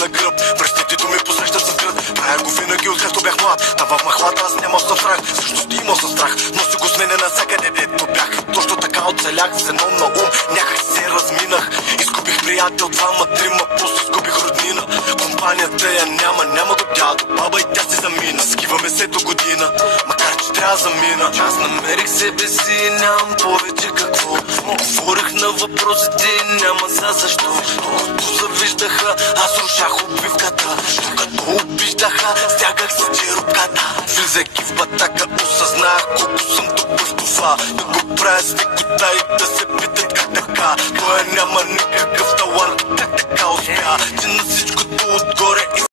на гръб. Връстите думи посрещат с град. Правя го винаги откакто бях млад. Там в махлата аз нямал съм страх. Всъщност имал съм страх, но си го сменя навсякъде дето бях. Точно така оцелях с едно на ум. Някак се разминах. Изгубих приятел, двама, трима, после изгубих роднина. Компанията я няма го дядо, баба и тя си замина. Скиваме се до година, макар че трябва замина. Аз намерих себе си и нямам повече какво. Говорих на въпросите и няма за защо. Докато завиждаха, аз рушах обвивката. Докато обиждаха, стягах си черупката. Влизайки в батака, осъзнах колко съм добър в това. Да го правя с лекота и да се питат как така. Той няма никакъв талант, как така успя, че на всичкото отгоре